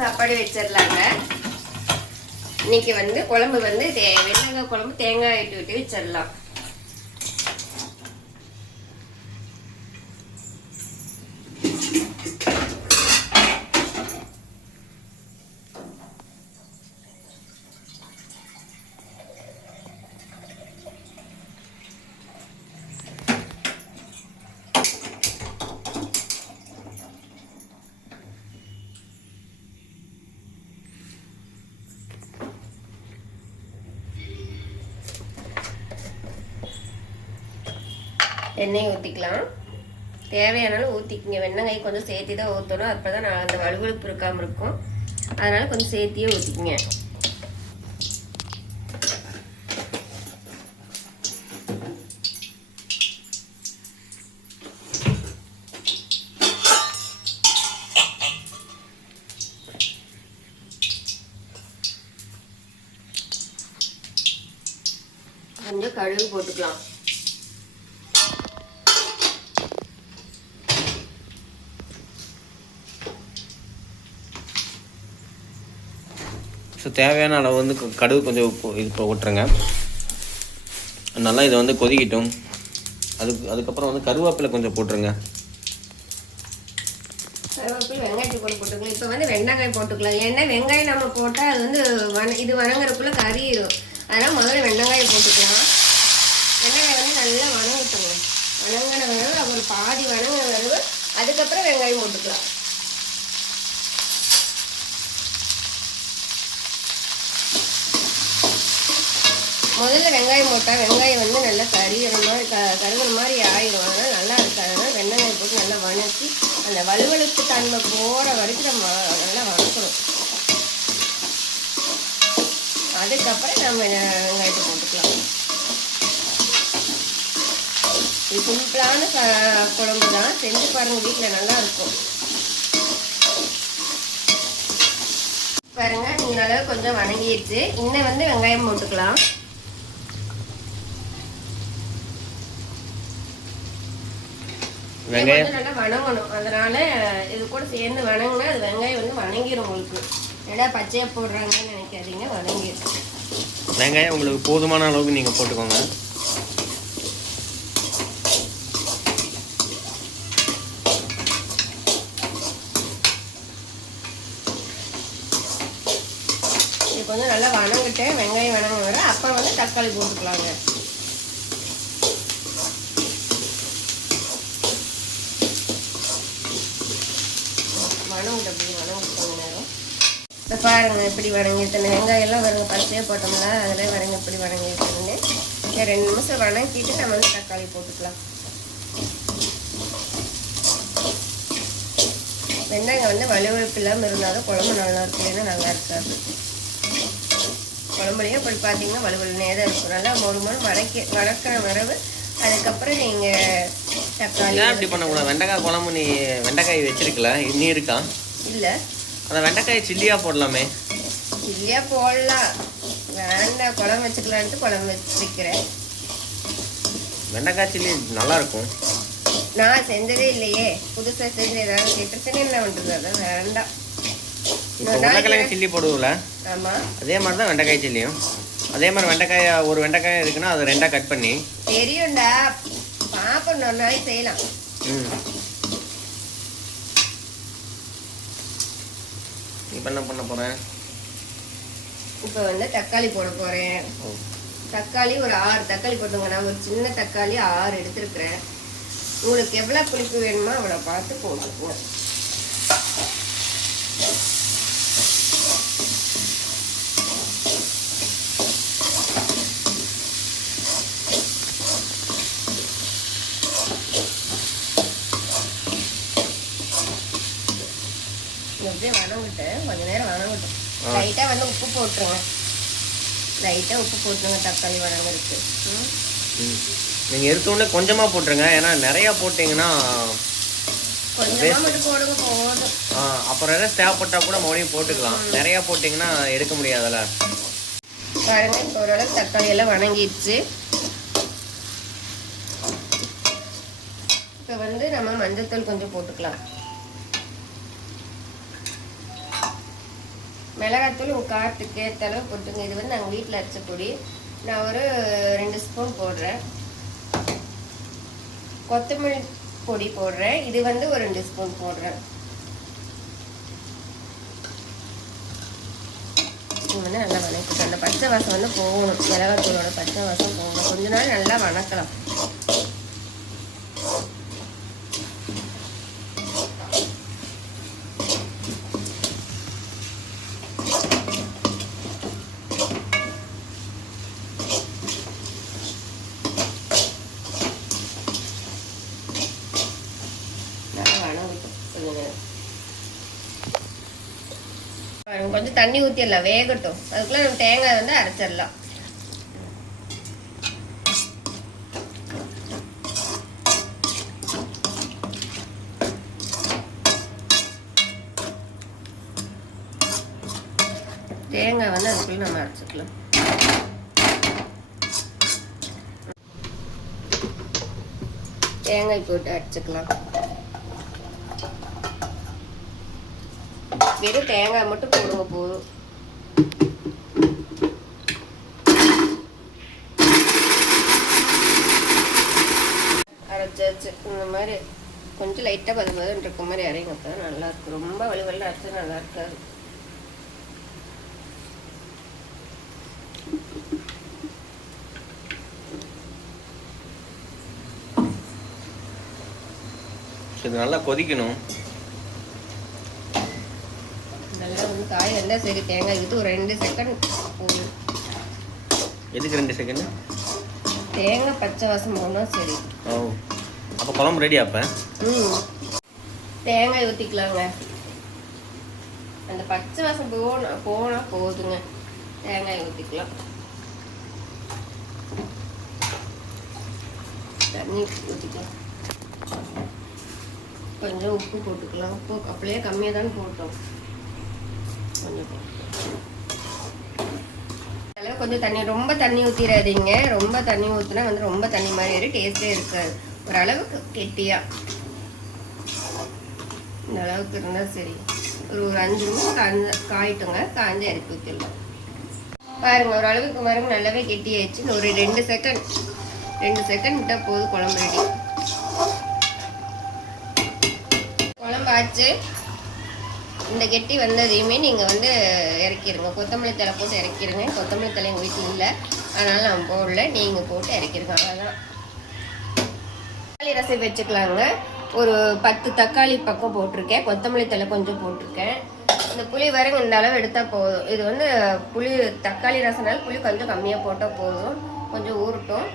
சாப்பாடு வச்சிடலாங்க. இன்னைக்கு வந்து குழம்பு வந்து வெங்காய குழம்பு தேங்காய் விட்டு வச்சிடலாம். எண்ணெய் ஊற்றிக்கலாம். தேவையானாலும் ஊற்றிக்கிங்க. வெண்ணெய் கொஞ்சம் சேர்த்து தான் ஊற்றணும். அப்போ தான் நான் அந்த வலுவலுப்பு இருக்காமல் இருக்கும். அதனால் கொஞ்சம் சேர்த்தியே ஊற்றிக்கிங்க. கொஞ்சம் கடுகு போட்டுக்கலாம். ஸோ தேவையான அளவு வந்து கடுகு கொஞ்சம் இது போட்டுருங்க. நல்லா இதை வந்து கொதிக்கிட்டும். அதுக்கப்புறம் வந்து கருவேப்பிலை கொஞ்சம் போட்டுருங்க. கருவேப்பிலை வெங்காயத்துக்கு போட்டுக்கலாம். இப்போ வந்து வெண்டைக்காய் போட்டுக்கலாம். ஏன்னா வெங்காயம் நம்ம போட்டால் அது வந்து இது வணங்குறதுக்குள்ளே கறியிடும். அதனால் முதல்ல வெண்டைக்காயை போட்டுக்கலாம். வெண்டைக்காய் வந்து நல்லா வணங்கிட்டுங்க. வணங்கின வரவு அப்புறம் பாதி வணங்கின வரவு அதுக்கப்புறம் வெங்காயம் போட்டுக்கலாம். முதல்ல வெங்காயம் போட்டால் வெங்காயம் வந்து நல்லா கருகிற மாதிரி ஆயிடும். அதனால் நல்லா இருக்காது. அதனால் வெங்காயம் போட்டு நல்லா வணக்கி அந்த வலுவலுப்பு தன்மை போகிற வரைக்கும் நம்ம நல்லா வணக்கணும். அதுக்கப்புறம் நம்ம வெங்காயத்தை போட்டுக்கலாம். இது சிம்பிளான குழம்பு தான். செஞ்சு பாருங்கள், வீட்டில் நல்லா இருக்கும். பாருங்க, இந்த அளவு கொஞ்சம் வணங்கிடுச்சு. இன்னும் வந்து வெங்காயம் போட்டுக்கலாம். வெங்காயம் நல்லா வணங்கணும். அதனால இது கூட சேர்ந்து வணங்கினா அது வெங்காயம் வந்து வணங்கிடும். உங்களுக்கு ஏன்னா பச்சையா போடுறாங்கன்னு நினைக்காதீங்க, வணங்கிடும். வெங்காயம் உங்களுக்கு போதுமான அளவுக்கு நீங்கள் போட்டுக்கோங்க. இது கொஞ்சம் நல்லா வணங்கிட்டு வெங்காயம் வணங்க வர அப்போ வந்து தக்காளி போட்டுக்கலாங்க. இப்போ பாருங்க எப்படி வணங்கிட்டு வெங்காயம் எல்லாம் வருங்க. பச்சையாக போட்டோம்ல அதில் வரங்க எப்படி வணங்கிட்டுன்னு 2 நிமிஷம் வணங்கிட்டு நம்ம வந்து தக்காளி போட்டுக்கலாம். வெங்காயம் வந்து வலுவழுப்பு இல்லாமல் இருந்தாலும் குழம்பு நல்லா இருக்கும். ஏன்னா நல்லா இருக்காது. குழம்புலையும் அப்படி பார்த்தீங்கன்னா வலுவலுனே தான் இருக்கும். நல்லா மொறு வதக்கிற வரவு அதுக்கப்புறம் நீங்கள் தக்காளி. அப்படி பண்ணக்கூடாது. வெண்டைக்காய் குழம்பு நீ வெண்டைக்காய் வச்சிருக்கல, இன்னும் இருக்கா? இல்லை, அந்த வெண்டைக்காய் சில்லியாக போடலாமே. சில்லியாக போடலாம். வேண்டாம், குழம்பு வச்சுக்கலான்ட்டு குழம்பு வச்சுக்கிறேன். வெண்டைக்காய் சில்லி நல்லா இருக்கும். நான் செஞ்சதே இல்லையே, புதுசாக செஞ்சு ஏதாவது கெட்டுச்சுன்னு என்ன பண்ணுறது? அதான் வேண்டாம். உருளைக்கிழங்கு சில்லி போடுவோம்ல, ஆமாம், அதே மாதிரி தான் வெண்டைக்காய் சில்லியும். அதே மாதிரி ஒரு வெண்டைக்காய் இருக்குன்னா அதை 2ஆக கட் பண்ணி. தெரியும்டா, பாப்போம், ஒரு நாளைக்கு செய்யலாம். இப்போ என்ன பண்ண போகிறேன்? இப்போ வந்து தக்காளி போட போகிறேன். தக்காளி ஒரு 6 தக்காளி போட்டுங்க. நான் ஒரு சின்ன தக்காளி 6 எடுத்துருக்குறேன். உங்களுக்கு எவ்வளோ புளிப்பு வேணுமோ அவ்வளோ பார்த்து போட்டுக்கோங்க. அப்படியே வணங்கிட்டு கொஞ்ச நேரம் வணங்கட்டும். லைட்டாக வந்து உப்பு போட்டுருங்க. லைட்டாக உப்பு போட்டுருங்க தக்காளி வணங்குறதுக்கு. நீங்கள் எடுத்தோடனே கொஞ்சமாக போட்டுருங்க. ஏன்னா நிறையா போட்டிங்கன்னா கொஞ்சமாக மட்டும் போடுங்க போதும். அப்புறம் எதாவது தேவைப்பட்டால் கூட மறுபடியும் போட்டுக்கலாம். நிறையா போட்டிங்கன்னா எடுக்க முடியாதுல்ல. பாருங்க, இப்போ ஓரளவுக்கு தக்காளி எல்லாம் வணங்கிடுச்சு. இப்போ வந்து நம்ம மஞ்சள் தூள் கொஞ்சம் போட்டுக்கலாம். மிளகாத்தூள் உங்கள் காரத்துக்கு ஏற்ற அளவு போட்டுங்க. இது வந்து நாங்கள் வீட்டில் அரைச்ச பொடி. நான் ஒரு 2 ஸ்பூன் போடுறேன். கொத்தமல்லி பொடி போடுறேன். இது வந்து ஒரு 2 ஸ்பூன் போடுறேன். இது வந்து நல்லா வணக்கிட்டு அந்த பச்சை வாசம் வந்து போகணும். மிளகாத்தூளோட பச்சை வாசம் போகணும். கொஞ்ச நாள் நல்லா வணக்கலாம். கொஞ்சம் தண்ணி ஊற்றிடலாம், வேகட்டும். அதுக்குள்ள நம்ம தேங்காய் வந்து அரைச்சிடலாம். தேங்காய் வந்து அதுக்குள்ள நம்ம அரைச்சிக்கலாம். தேங்காய் போட்டு அரைச்சிக்கலாம். வெறும் தேங்காய் மட்டும் போடுங்க போதும். அரைச்சாச்சு. இந்த மாதிரி கொஞ்சம் லைட்டாக பதம் இருக்க மாதிரி அரைங்க. தான் நல்லா இருக்கும். ரொம்ப வலிவெல்லாம் அரைச்சா நல்லா இருக்காது. இது நல்லா கொதிக்கணும். நல்லா வந்து காய் வந்தால் சரி. தேங்காய் இது ஒரு 2 செகண்ட் போதும். எதுக்கு 2 செகண்ட்? தேங்காய் பச்சை வாசம் போனால் சரி. ஓ, அப்போ குழம்பு ரெடி. அப்போ தேங்காய் ஊற்றிக்கலாங்க. அந்த பச்சை வாசம் போனால் போதுங்க. தேங்காய் ஊற்றிக்கலாம். தண்ணி ஊற்றிக்கலாம். கொஞ்சம் உப்பு போட்டுக்கலாம். உப்பு அப்படியே கம்மியாக தானே போட்டோம். கொஞ்சம் தண்ணி, ரொம்ப தண்ணி ஊற்றிடாதீங்க. ரொம்ப தண்ணி ஊற்றினா வந்து ரொம்ப தண்ணி மாதிரி ஆயிடும். டேஸ்டே இருக்காது. ஓரளவுக்கு கெட்டியா இந்த அளவுக்கு இருந்தால் சரி. ஒரு 5 நிமிஷம் காயிட்டுங்க. காய்ஞ்சு இறக்கி ஊற்றிடலாம். பாருங்க, ஓரளவுக்கு பாருங்க நல்லாவே கெட்டி ஆயிடுச்சு. ஒரு 2 செகண்ட் விட்டால் போதும். குழம்பு ரெடி. குழம்பு ஆச்சு. இந்த கெட்டி வந்ததையுமே நீங்கள் வந்து இறக்கிடுங்க. கொத்தமல்லி தழை போட்டு இறக்கிடுங்க. கொத்தமல்லி தழை எங்கள் வீட்டில் இல்லை, அதனால் நான் போடல. நீங்கள் போட்டு இறக்கிடுங்க. அவ்வளோதான். தக்காளி ரசம் வச்சுக்கலாங்க. ஒரு 10 தக்காளி பக்கம் போட்டிருக்கேன். கொத்தமல்லி தழை கொஞ்சம் போட்டிருக்கேன். இந்த புளி வரங்க இந்த அளவு எடுத்தால் போதும். இது வந்து புளி தக்காளி ரசம்னால புளி கொஞ்சம் கம்மியாக போட்டால் போதும். கொஞ்சம் ஊறட்டும்.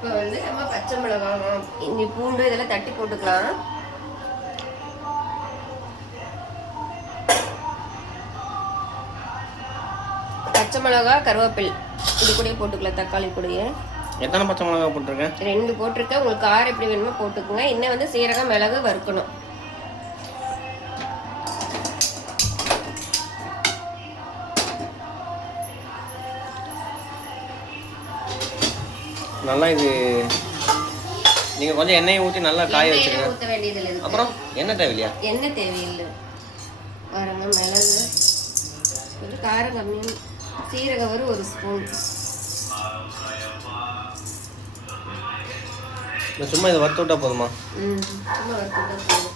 இப்போ வந்து நம்ம பச்சை மிளகாய், இஞ்சி, பூண்டு இதெல்லாம் தட்டி போட்டுக்கலாம். பச்சை மிளகாய், கருவேப்பில் இது கூட போட்டுக்கலாம். தக்காளி கூடயே. எத்தனை பச்சை மிளகாய் போட்டிருக்கேன்? 2 போட்டிருக்கேன். உங்களுக்கு காரம் எப்படி வேணுமோ போட்டுக்கோங்க. இன்னும் வந்து சீரகம், மிளகு வறுக்கணும். நல்லா இது நீங்க கொஞ்சம் எண்ணெயை ஊற்றி நல்லா காய வச்சிருங்க. ஊற்ற வேண்டியதில்லை. அப்புறம் எண்ணெய் தேவையில்லையா? எண்ணெய் தேவையில்லை. பாருங்க, மிளகு கொஞ்சம் காரம் கம்மி. சீரகம் ஒரு 1 ஸ்பூன். சும்மா இதை வறுத்து விட்டா போதுமா? சும்மா வறுத்து விட்டா போதும்.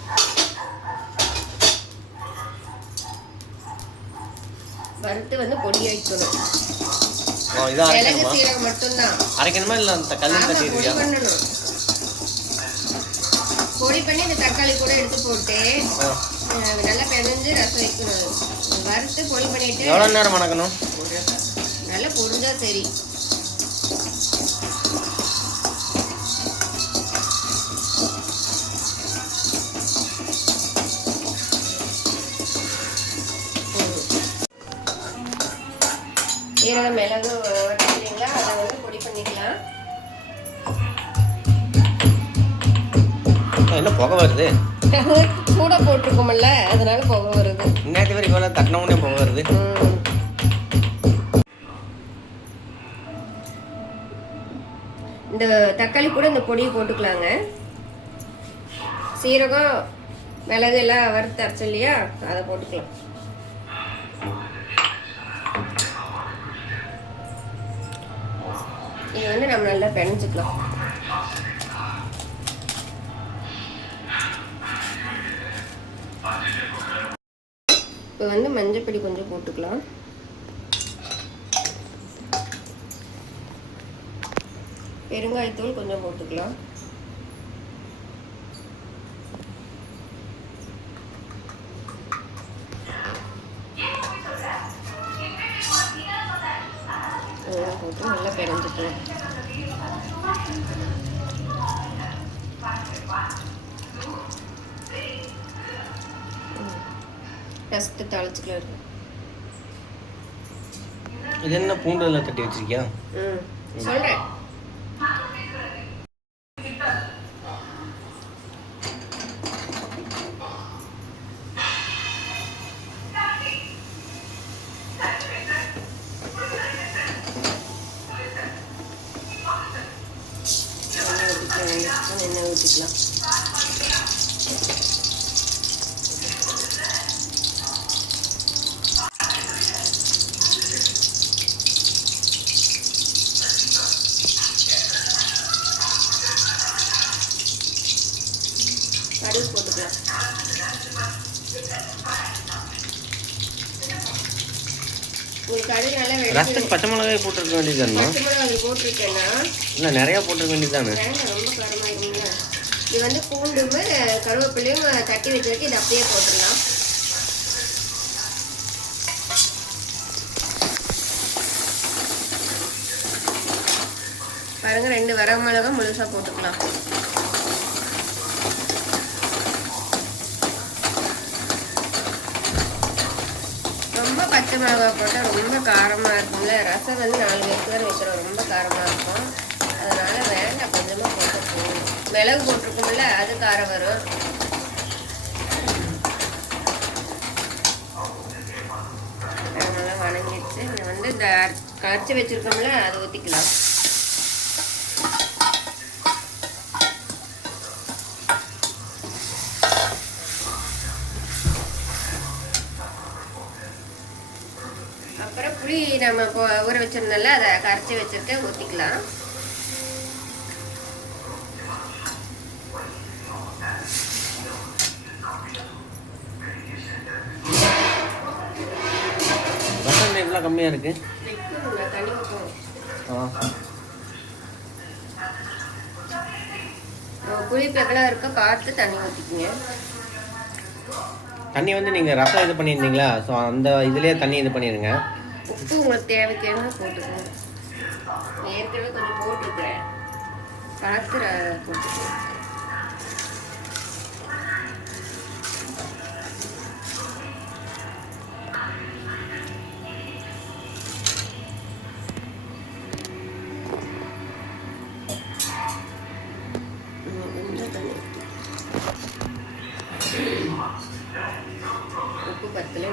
வறுத்து வந்து பொடி வைக்கணும். மிளகு சீரகம் மட்டும்தான் அரைக்கணுமா? இல்லை அந்த கல்லில் தட்டிடுவியா? பண்ணணும். பொடி பண்ணி இந்த தக்காளி கூட எடுத்து போட்டு நல்லா பிணைஞ்சு ரசம் வைக்கணும். வறுத்து பொடி பண்ணிட்டு எவ்வளோ நேரம் வணக்கணும்? நல்லா பொரிஞ்சா சரி. சீரகம், மிளகு வறுத்தீங்களா, அதை வந்து பொடி பண்ணிக்கலாம். என்ன புகை வருது? கூட போட்டிருக்கோம்ல, அதனால புகை வருது. இன்னைக்கு வரைக்கும் இவ்வளோ தட்டினோடனே புகை வருது. இந்த தக்காளி கூட இந்த பொடியை போட்டுக்கலாங்க. சீரகம் மிளகு எல்லாம் வறுத்து அரைச்சோம் இல்லையா, அதை போட்டுக்கலாம். இது வந்து நம்ம நல்லா பிணைஞ்சிக்கலாம். இப்போ வந்து மஞ்சப்பொடி கொஞ்சம் போட்டுக்கலாம். பெருங்காயத்தூள் கொஞ்சம் போட்டுக்கலாம். போட்டு நல்லா பிணைஞ்சிக்கலாம். ஃபஸ்ட்டு தாளிச்சுக்கலாம் இருக்கு. இது என்ன பூண்டு எல்லாம் தட்டி வச்சிருக்கியா? சொல்கிறேன். எண்ணெய் ஊற்றிக்கலாம். கடுகு போட்டுக்கலாம். உங்களுக்கு கடுகு நல்லா ரசத்துக்கு பச்சை மிளகாய் போட்டிருக்க வேண்டியது. பச்சை மிளகாய் போட்டிருக்கேன்னா இல்லை நிறையா போட்டிருக்க வேண்டியது தானே. ரொம்ப காரமாயிருங்களா? இது வந்து பூண்டும் கருவேப்பிலையும் தட்டி வச்சுருக்கு. இது அப்படியே போட்டுடலாம். பாருங்க, 2 வரமிளகா முழுசா போட்டுக்கலாம். ரொம்ப பச்சை மிளகாய் போட்டால் ரொம்ப காரமாக இருக்கும்ல. ரசம் வந்து 4 பேருக்கு வேறு வைக்கிறோம், ரொம்ப காரமாக இருக்கும். அதனால வேண்டாம், கொஞ்சமாக போட்டு போகணும். மிளகு போட்டிருக்கோம்ல, அது காரம் வரும். அதனால வணங்கிடுச்சு. இதை வந்து இந்த கரைச்சி வச்சிருக்கோம்ல, அதை ஊற்றிக்கலாம். அப்புறம் புளி நம்ம ஊற வச்சிருந்தோம்ல, அதை கரைச்சி வச்சிருக்க ஊற்றிக்கலாம். ரசம் இவ்வளோ கம்மியாக இருக்கு. தண்ணி ஊற்றணும். புளி எவ்வளோ இருக்கோ பார்த்து தண்ணி ஊற்றிக்கிங்க. தண்ணி வந்து நீங்கள் ரசம் இது பண்ணியிருந்தீங்களா, ஸோ அந்த இதுலேயே தண்ணி இது பண்ணிடுங்க. உப்பு உங்களுக்கு தேவைக்கேன்னு போட்டுக்கோங்க. ஏற்கனவே கொஞ்சம் போட்டிருக்கிறேன், பார்த்து போட்டுக்கோங்க. உப்பு பத்தல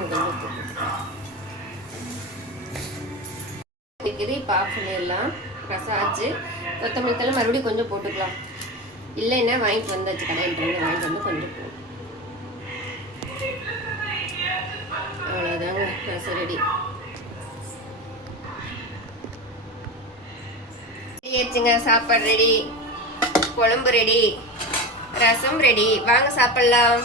இது பாஃப் பண்ணிடலாம். ரசம் ஆச்சு. கொத்தமல்லி தழை மறுபடியும் கொஞ்சம் போட்டுக்கலாம். இல்லைன்னா வாங்கிட்டு வந்தாச்சு, கடையில் இருந்து வாங்கிட்டு வந்து கொஞ்சம் போடும். அவ்வளோதாங்க, ரசம் ரெடி ஆயிடுச்சுங்க. சாப்பாடு ரெடி, குழம்பு ரெடி, ரசம் ரெடி. வாங்க சாப்பிடலாம்.